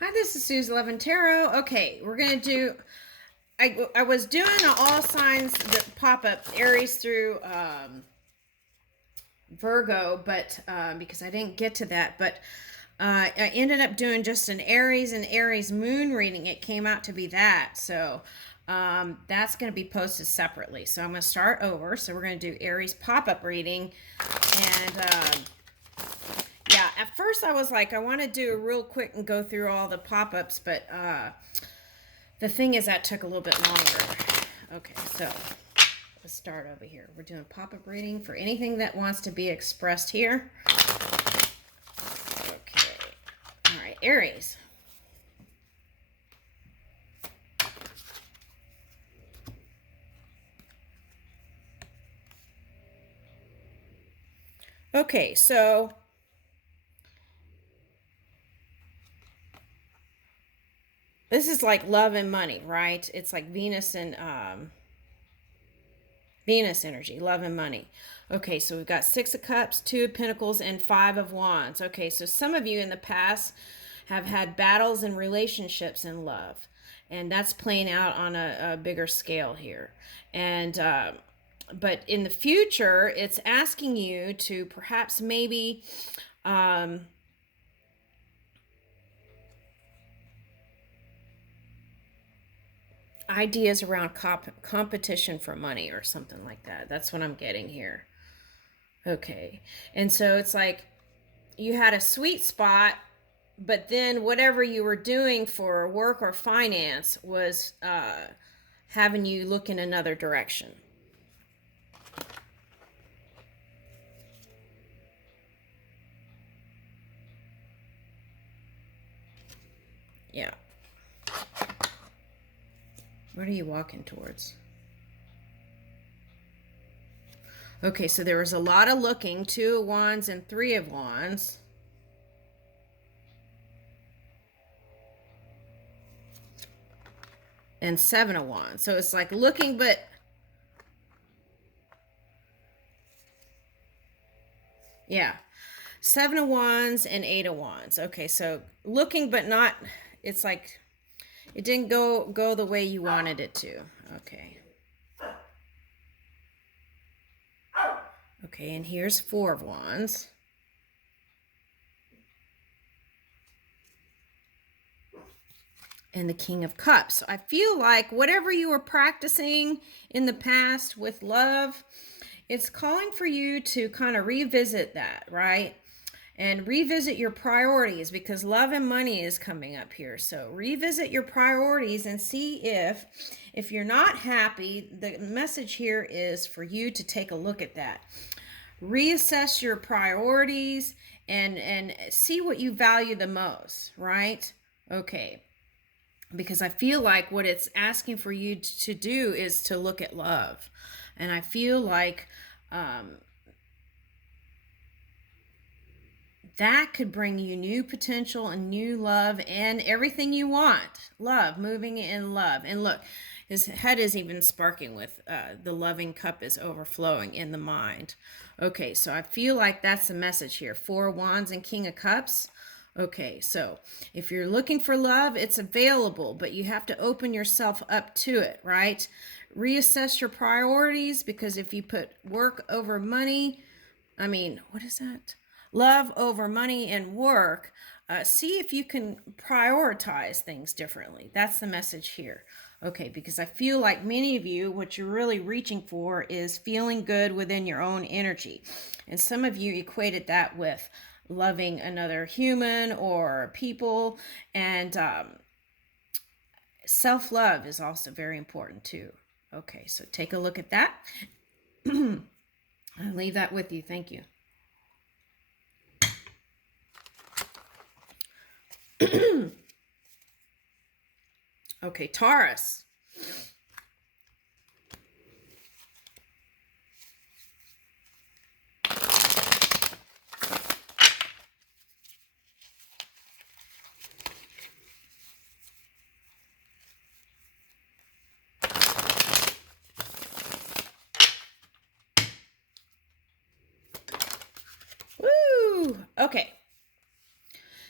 Hi, this is Sue's Love and Tarot. Okay, we're going to do, I was doing all signs that pop up, Aries through Virgo, but because I didn't get to that, but I ended up doing just an Aries and Aries moon reading. It came out to be that. So that's going to be posted separately. So I'm going to start over. So we're going to do Aries pop-up reading. And yeah, at first I was like, I want to do it real quick and go through all the pop-ups, but the thing is that took a little bit longer. Okay, so let's start over here. We're doing pop-up reading for anything that wants to be expressed here. Okay. All right, Aries. Okay, so this is like love and money, right? It's like Venus and Venus energy, love and money. Okay, so we've got Six of Cups, Two of Pentacles, and Five of Wands. Okay, so some of you in the past have had battles in relationships and love, and that's playing out on a bigger scale here. And but in the future, it's asking you to perhaps maybe ideas around competition for money or something like that. That's what I'm getting here. Okay. And so it's like you had a sweet spot, but then whatever you were doing for work or finance was having you look in another direction. Yeah. What are you walking towards? Okay, so there was a lot of looking, Two of Wands and Three of Wands. And Seven of Wands. So it's like looking, but yeah. Seven of Wands and Eight of Wands. Okay, so looking, but not, it's like it didn't go the way you wanted it to. Okay. Okay, and here's Four of Wands. And the King of Cups. So I feel like whatever you were practicing in the past with love, it's calling for you to kind of revisit that, right? And revisit your priorities, because love and money is coming up here. So revisit your priorities and see if you're not happy, the message here is for you to take a look at that. Reassess your priorities and see what you value the most, right? Okay. Because I feel like what it's asking for you to do is to look at love. And I feel like that could bring you new potential and new love and everything you want. Love, moving in love. And look, his head is even sparking with the loving cup is overflowing in the mind. Okay, so I feel like that's the message here. Four of Wands and King of Cups. Okay, so if you're looking for love, it's available, but you have to open yourself up to it, right? Reassess your priorities, because if you put work over money, what is that? Love over money and work. See if you can prioritize things differently. That's the message here. Okay, because I feel like many of you, what you're really reaching for is feeling good within your own energy. And some of you equated that with loving another human or people. And self-love is also very important too. Okay, so take a look at that. I'll leave that with you. Thank you. Okay, Taurus. Woo! Okay.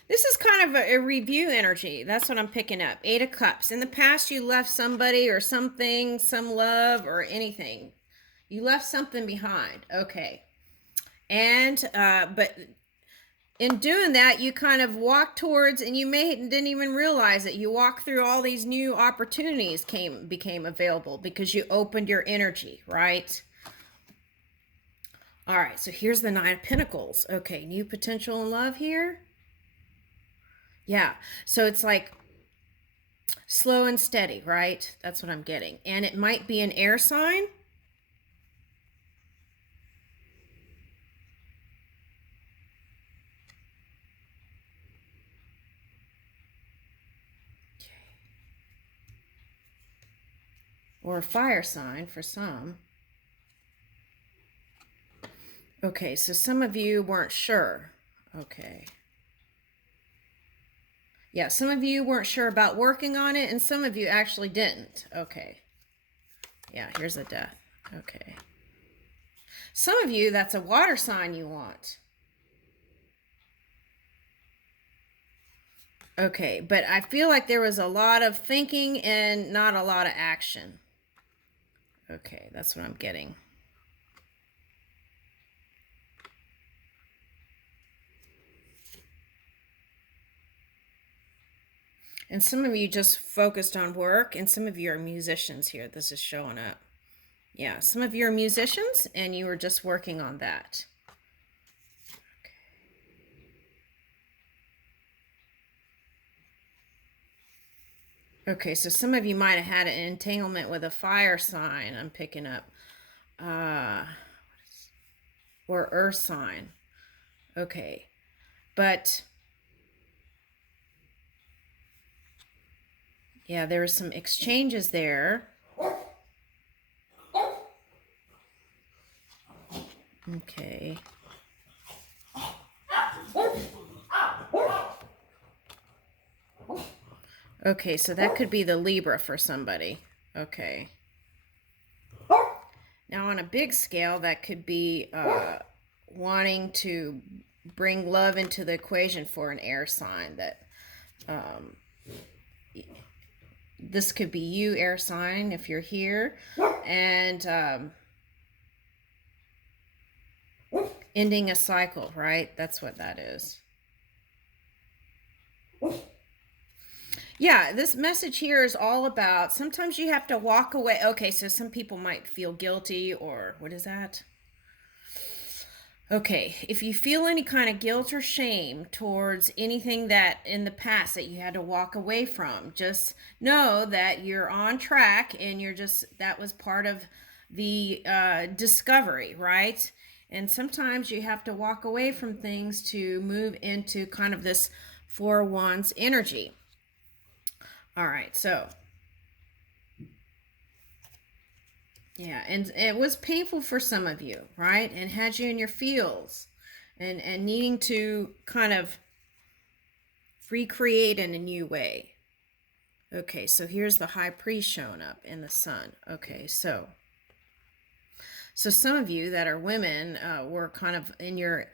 This is kind of a review energy. That's what I'm picking up. 8 of Cups. In the past, you left somebody or something, some love or anything. You left something behind. Okay. And, but in doing that, you kind of walk towards, and you didn't even realize it. You walk through all these new opportunities became available because you opened your energy, right? All right, so here's the Nine of Pentacles. Okay, new potential in love here. Yeah, so it's like slow and steady, right? That's what I'm getting. And it might be an air sign. Or a fire sign for some. Okay, so some of you weren't sure. Okay. Yeah, some of you weren't sure about working on it, and some of you actually didn't. Okay. Yeah, here's a death. Okay. Some of you, that's a water sign you want. Okay, but I feel like there was a lot of thinking and not a lot of action. Okay, that's what I'm getting. And some of you just focused on work, and some of you are musicians here. This is showing up. Yeah, some of you are musicians, and you were just working on that. Okay, so some of you might have had an entanglement with a fire sign, I'm picking up. Or earth sign. Okay, but yeah, there were some exchanges there. Okay. Okay, so that could be the Libra for somebody. Okay. Now on a big scale, that could be wanting to bring love into the equation for an air sign. That this could be you, air sign, if you're here. And ending a cycle, right? That's what that is. Yeah, this message here is all about sometimes you have to walk away. Okay, so some people might feel guilty, or what is that? Okay, if you feel any kind of guilt or shame towards anything that in the past that you had to walk away from, just know that you're on track, and that was part of the discovery, right? And sometimes you have to walk away from things to move into kind of this Four of Wands energy. All right, so yeah, and it was painful for some of you, right? And had you in your feels, and needing to kind of recreate in a new way. Okay, so here's the High Priest showing up in the Sun. Okay, so some of you that are women were kind of in your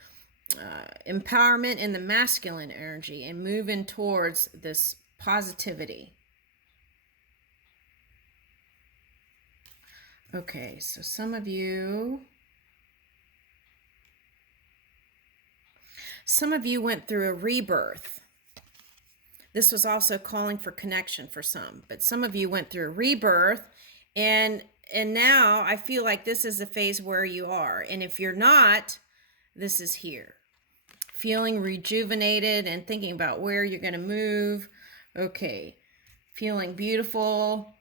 empowerment in the masculine energy and moving towards this positivity. Okay, so some of you went through a rebirth. This was also calling for connection for some, but some of you went through a rebirth, and now I feel like this is the phase where you are. And if you're not, this is here. Feeling rejuvenated and thinking about where you're going to move. Okay, feeling beautiful.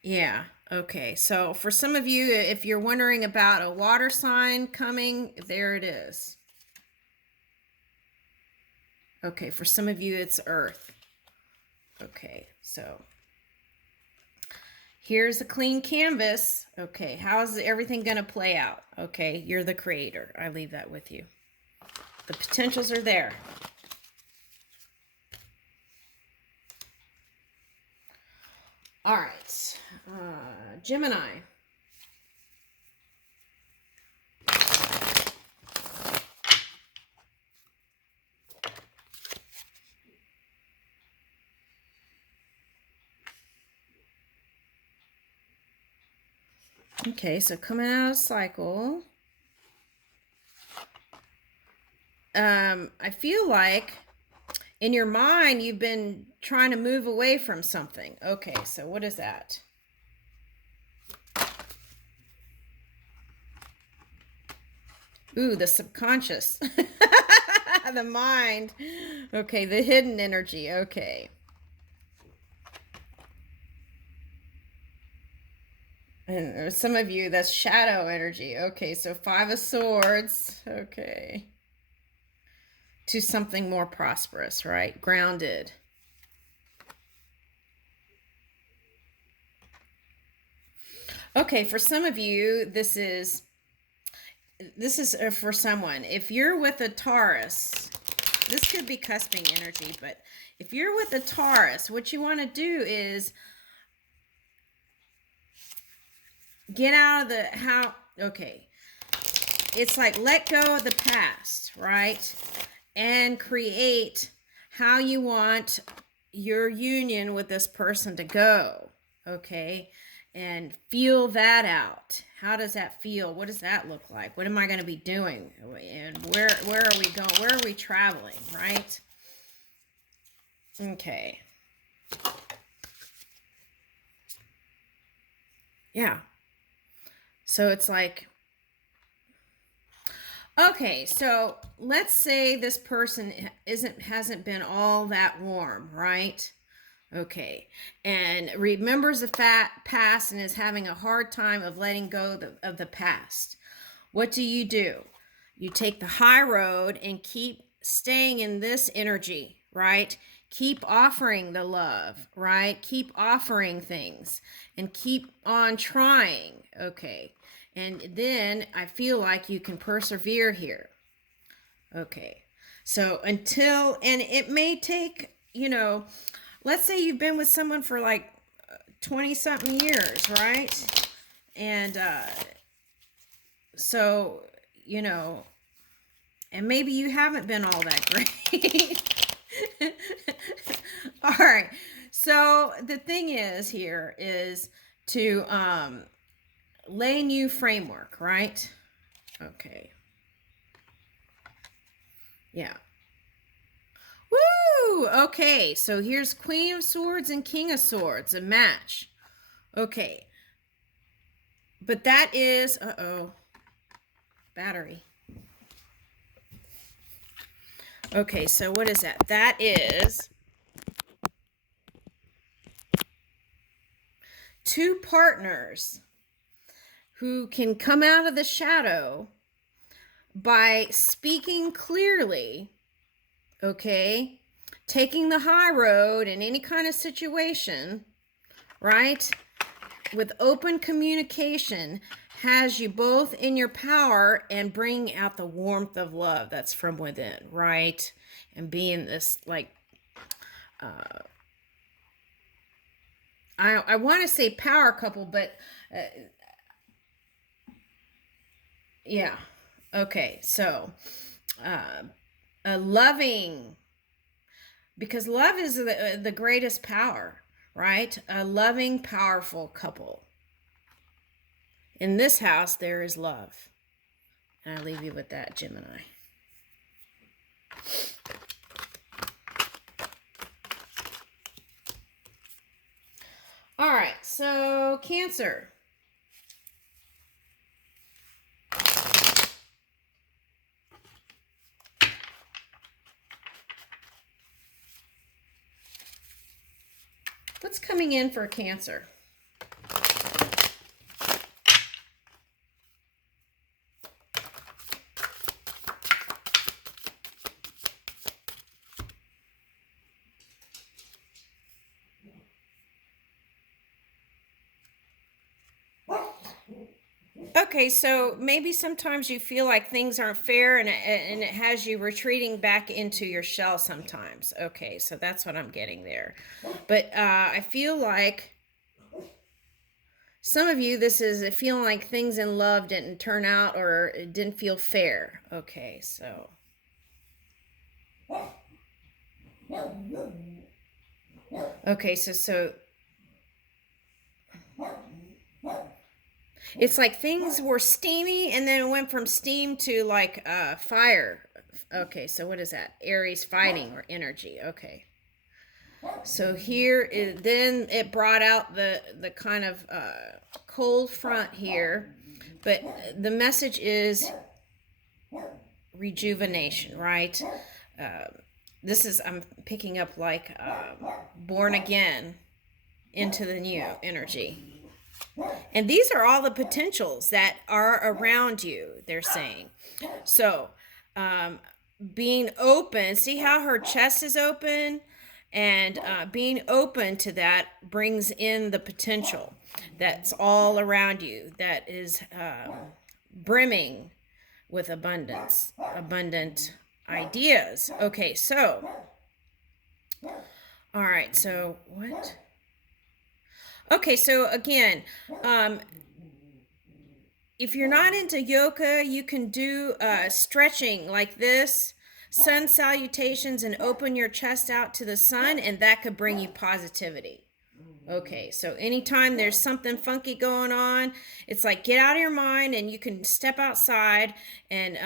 Yeah, okay. So for some of you, if you're wondering about a water sign coming, there it is. Okay, for some of you, it's Earth. Okay, so here's a clean canvas. Okay, how's everything going to play out? Okay, you're the creator. I leave that with you. The potentials are there. All right, Gemini. Okay, so coming out of cycle. I feel like in your mind, you've been trying to move away from something. Okay, so what is that? Ooh, the subconscious. The mind. Okay, the hidden energy. Okay. And some of you, that's shadow energy. Okay, so 5 of Swords. Okay. To something more prosperous, right? Grounded. Okay, for some of you, this is for someone. If you're with a Taurus, this could be cusping energy, but if you're with a Taurus, what you want to do is get out of the how. Okay, it's like let go of the past, right? And create how you want your union with this person to go. Okay, and feel that out. How does that feel? What does that look like? What am I going to be doing? And where are we going? Where are we traveling, right? Okay. Yeah. So it's like, okay, so let's say this person hasn't been all that warm, right? Okay, and remembers the past and is having a hard time of letting go of the past. What do? You take the high road and keep staying in this energy, right? Keep offering the love, right? Keep offering things and keep on trying. Okay, and then I feel like you can persevere here. Okay, so until, and it may take, let's say you've been with someone for like 20 something years, right? And so, and maybe you haven't been all that great. All right. So the thing is here is to lay new framework, right? Okay. Yeah. Woo! Okay, so here's Queen of Swords and King of Swords, a match. Okay. But that is, battery. Okay, so what is that? That is two partners who can come out of the shadow by speaking clearly, okay? Taking the high road in any kind of situation, right? With open communication, has you both in your power and bring out the warmth of love that's from within, right? And being this, like, I want to say power couple, but yeah. Okay, so a loving, because love is the greatest power, right? A loving, powerful couple. In this house, there is love. And I leave you with that, Gemini. All right, so Cancer. What's coming in for Cancer? Okay, so maybe sometimes you feel like things aren't fair and it has you retreating back into your shell sometimes. Okay, so that's what I'm getting there. But I feel like some of you, this is feeling like things in love didn't turn out or it didn't feel fair. Okay, so. Okay, so It's like things were steamy and then it went from steam to like fire. Okay, so what is that? Aries fighting or energy. Okay. So here is, then it brought out the kind of cold front here, but the message is rejuvenation, right? This is, I'm picking up like born again into the new energy. And these are all the potentials that are around you, they're saying. So, being open, see how her chest is open? And being open to that brings in the potential that's all around you, that is brimming with abundance, abundant ideas. Okay, so, all right, so what? Okay, so again, if you're not into yoga, you can do stretching like this, sun salutations, and open your chest out to the sun, and that could bring you positivity. Okay, so anytime there's something funky going on, it's like get out of your mind and you can step outside and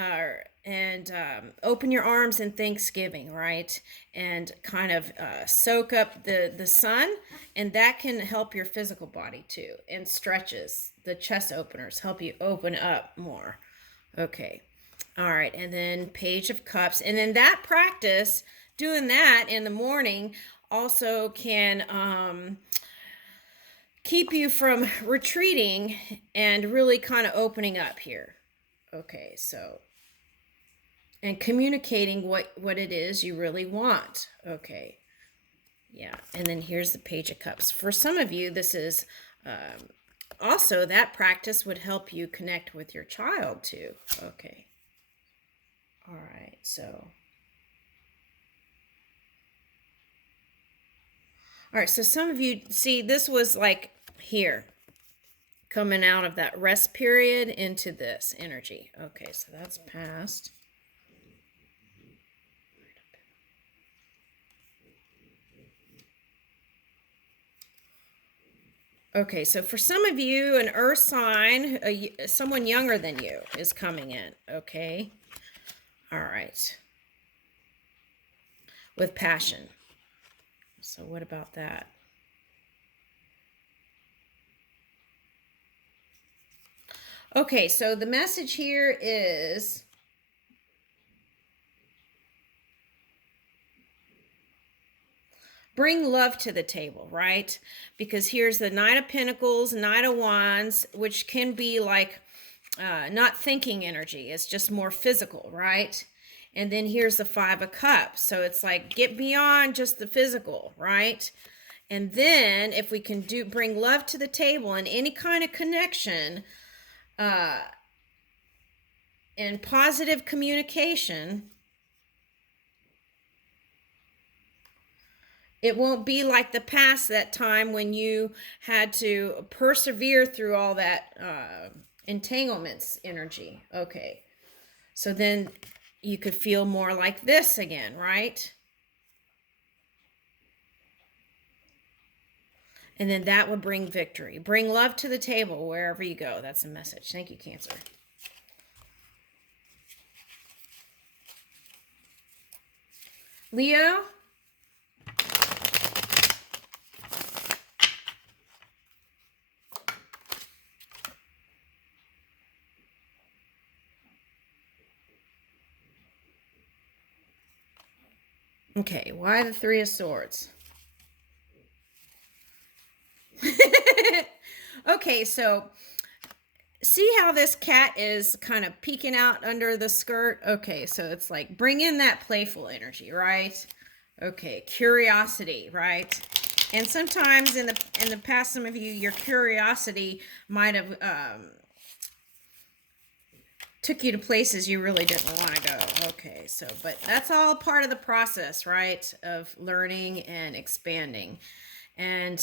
open your arms in Thanksgiving, right? And kind of soak up the sun, and that can help your physical body too. And stretches, the chest openers help you open up more. Okay, all right, and then Page of Cups, and then that practice, doing that in the morning, also can keep you from retreating and really kind of opening up here. Okay, so, and communicating what it is you really want. Okay, yeah, and then here's the Page of Cups. For some of you, this is also, that practice would help you connect with your child too. Okay, all right, so. All right, so some of you, see, this was like here, coming out of that rest period into this energy. Okay, so that's past. Okay, so for some of you, an earth sign, someone younger than you is coming in, okay? All right. With passion. So what about that? Okay, so the message here is bring love to the table, right? Because here's the Knight of Pentacles, Knight of Wands, which can be like not thinking energy. It's just more physical, right? And then here's the Five of Cups. So it's like get beyond just the physical, right? And then if we can bring love to the table and any kind of connection and positive communication, it won't be like the past, that time when you had to persevere through all that entanglements energy. Okay. So then you could feel more like this again, right? And then that would bring victory. Bring love to the table wherever you go. That's a message. Thank you, Cancer. Leo? Okay, why the Three of Swords? Okay, so see how this cat is kind of peeking out under the skirt? Okay, so it's like bring in that playful energy, right? Okay, curiosity, right? And sometimes in the past, some of you, your curiosity might have took you to places you really didn't want to go. Okay, so, but that's all part of the process, right? Of learning and expanding. And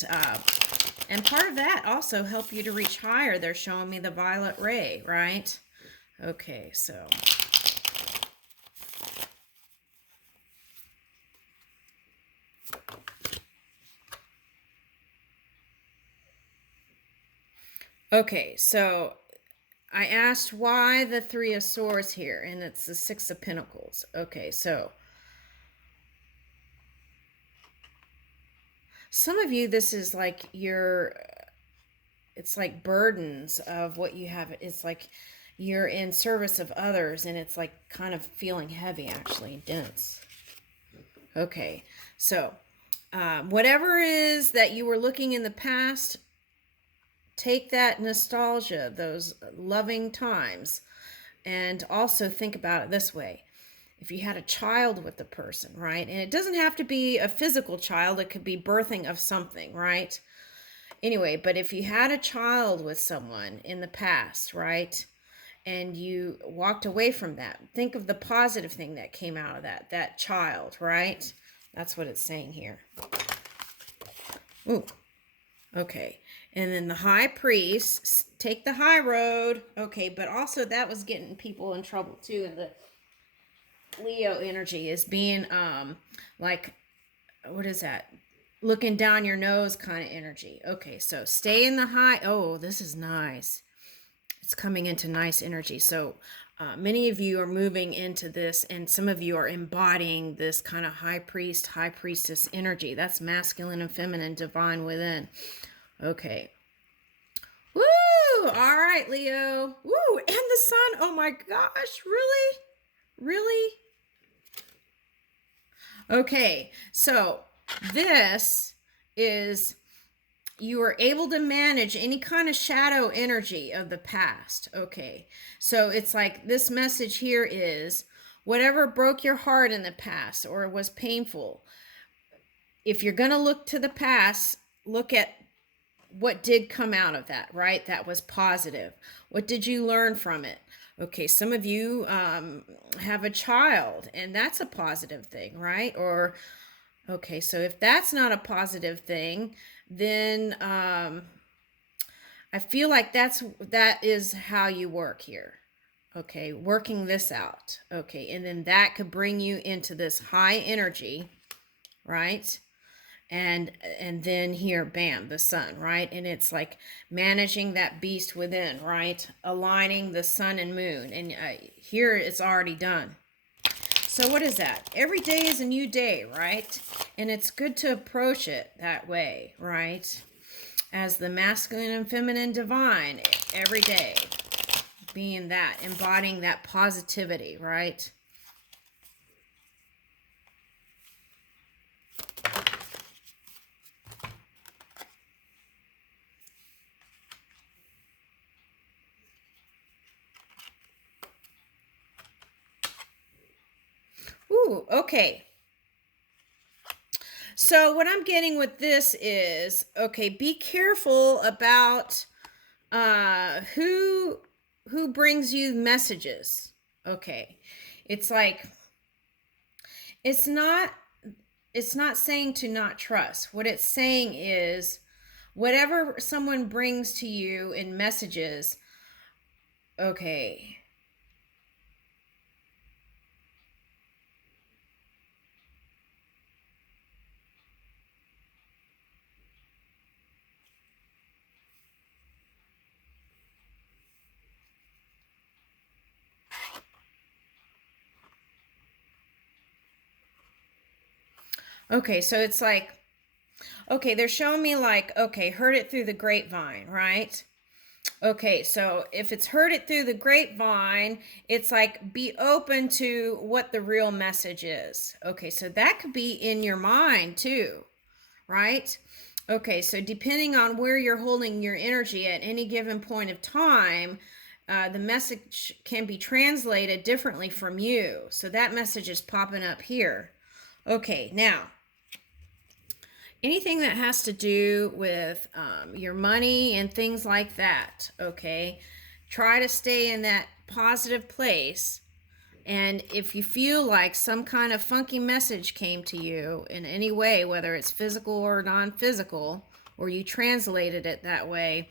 part of that also help you to reach higher. They're showing me the violet ray, right? Okay, so. Okay, so I asked why the Three of Swords here, and it's the Six of Pentacles. Okay, so some of you, this is like it's like burdens of what you have. It's like you're in service of others, and it's like kind of feeling heavy, actually, dense. Okay, so whatever it is that you were looking in the past, take that nostalgia, those loving times, and also think about it this way. If you had a child with the person, right? And it doesn't have to be a physical child. It could be birthing of something, right? Anyway, but if you had a child with someone in the past, right? And you walked away from that, think of the positive thing that came out of that child, right? That's what it's saying here. Ooh, okay. And then the High Priest, take the high road. Okay, but also that was getting people in trouble too. And the Leo energy is being like, what is that? Looking down your nose kind of energy. Okay, so stay in the high. Oh, this is nice. It's coming into nice energy. So many of you are moving into this, and some of you are embodying this kind of high priest, high priestess energy. That's masculine and feminine, divine within. Okay. Woo! All right, Leo. Woo! And the sun. Oh my gosh. Really? Really? Okay. So this is, you are able to manage any kind of shadow energy of the past. Okay. So it's like this message here is whatever broke your heart in the past or was painful. If you're going to look to the past, look at what did come out of that, right? That was positive. What did you learn from it? Okay, some of you have a child, and that's a positive thing, right? Or, okay, so if that's not a positive thing, then I feel like that is how you work here. Okay, working this out. Okay, and then that could bring you into this high energy, right? And then here, bam, the sun, right? And it's like managing that beast within, right? Aligning the sun and moon. And here it's already done. So what is that? Every day is a new day, right? And it's good to approach it that way, right? As the masculine and feminine divine every day. Being that, embodying that positivity, right? Ooh, okay. So what I'm getting with this is, okay, be careful about who brings you messages. Okay. It's like, it's not saying to not trust. What it's saying is whatever someone brings to you in messages, okay, okay, so it's like, okay, they're showing me like, okay, heard it through the grapevine, right? Okay, so if it's heard it through the grapevine, it's like be open to what the real message is. Okay, so that could be in your mind too, right? Okay, so depending on where you're holding your energy at any given point of time, the message can be translated differently from you. So that message is popping up here. Okay, now, anything that has to do with your money and things like that, okay? Try to stay in that positive place. And if you feel like some kind of funky message came to you in any way, whether it's physical or non-physical, or you translated it that way,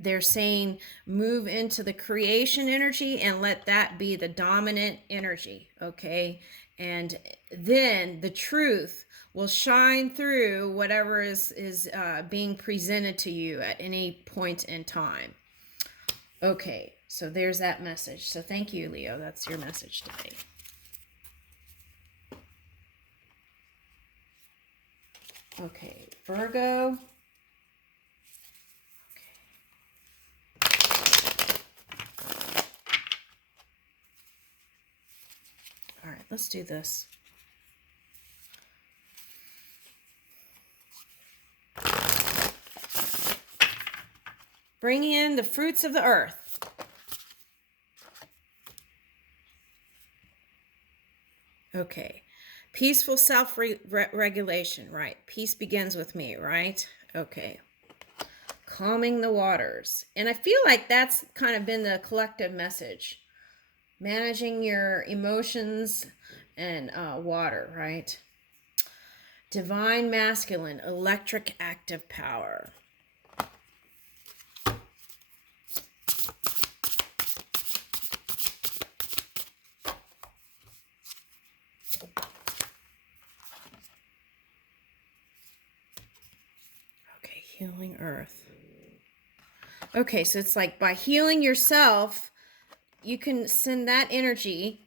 they're saying move into the creation energy and let that be the dominant energy, okay? And then the truth will shine through whatever is being presented to you at any point in time. Okay, so there's that message. So thank you, Leo. That's your message today. Okay, Virgo. All right, let's do this. Bring in the fruits of the earth. Okay. Peaceful self-regulation, right? Peace begins with me, right? Okay. Calming the waters. And I feel like that's kind of been the collective message. Managing your emotions and water, right? Divine masculine, electric active power. Okay, healing earth. Okay, so it's like by healing yourself, you can send that energy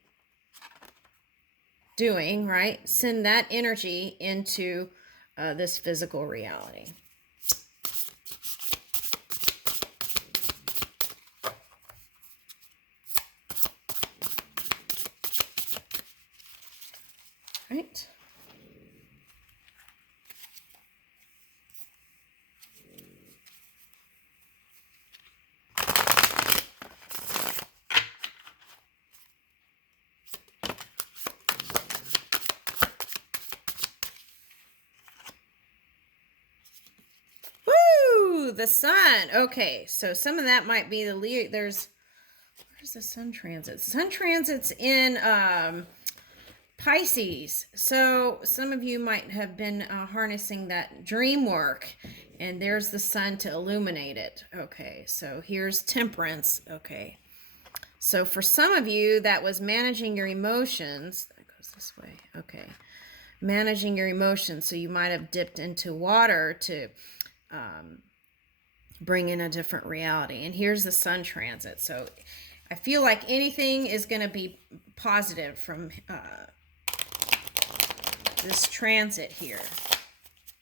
right? Send that energy into this physical reality. Right? Woo! The sun. Okay, so some of that might be the Leo. Where's the sun transit? Sun transit's in Pisces. So some of you might have been harnessing that dream work, and there's the sun to illuminate it. Okay, so here's temperance. Okay, so for some of you, that was managing your emotions. That goes this way. Okay, managing your emotions. So you might have dipped into water to bring in a different reality. And here's the sun transit. So I feel like anything is going to be positive from this transit here.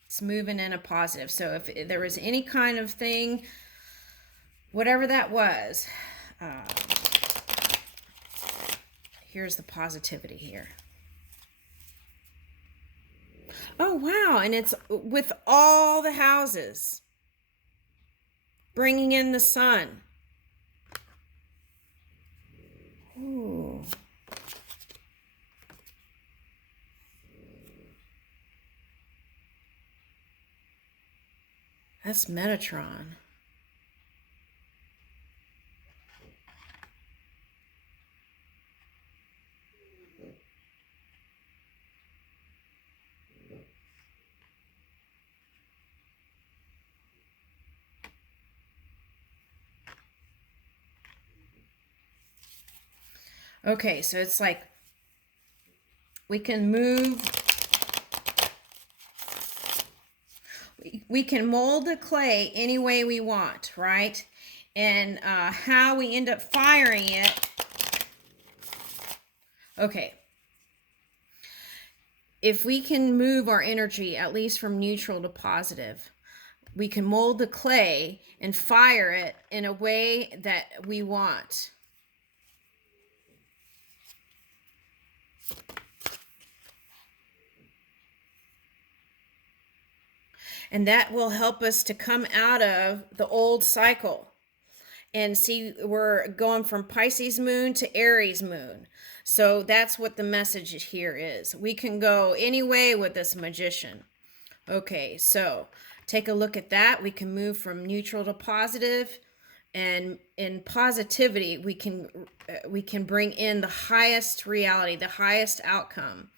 It's moving in a positive. So if there was any kind of thing, whatever that was, here's the positivity here. Oh, wow. And it's with all the houses. Bringing in the sun. Ooh. That's Metatron. Okay, so it's like we can move, we can mold the clay any way we want, right? And how we end up firing it. Okay. If we can move our energy at least from neutral to positive, we can mold the clay and fire it in a way that we want. And that will help us to come out of the old cycle. And see, we're going from Pisces moon to Aries moon. So that's what the message here is. We can go any way with this magician. Okay, so take a look at that. We can move from neutral to positive. And in positivity, we can bring in the highest reality, the highest outcome.